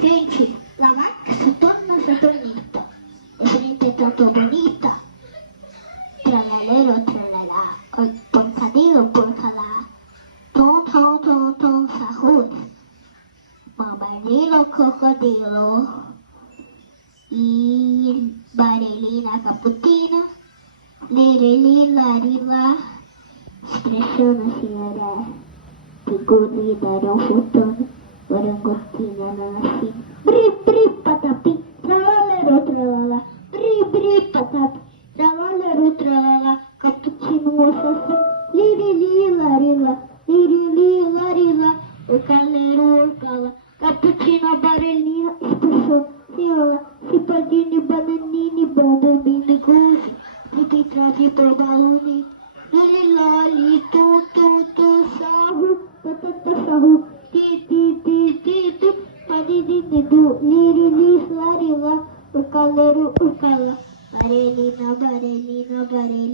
Gente, la vaca se torna bonita. De frente tanto bonita. Tralalero, tralala. Porcadillo, porcalá. Tom, tom, tom, tom, sahur. Bombardilo, crocodilo. E barelina, caputina. Lirili, larila. Expressiona, senhora. Figurina, não futuro. Orangotinha, assim. Bri, bri, patapi. Tralalero, tralala. Bri, bri, patapi. Tralalero, tralala. Cappuccino, moça, assim. Lirili, larila. Lirili, larila. Orcalero, orcala. Cappuccino, barelina. Expressão, senhora. Cipadini, bananini, bambambini, gosto. Pipi, travi, porbaluni. Lili, lali, tu, tu, tu, sarro. Tatata, sarro. Ti, ti, ti, ti, ti. Padidi, didu. Liri, lis, larila. Orcalero, orcala. Barelina, barelina, barelina.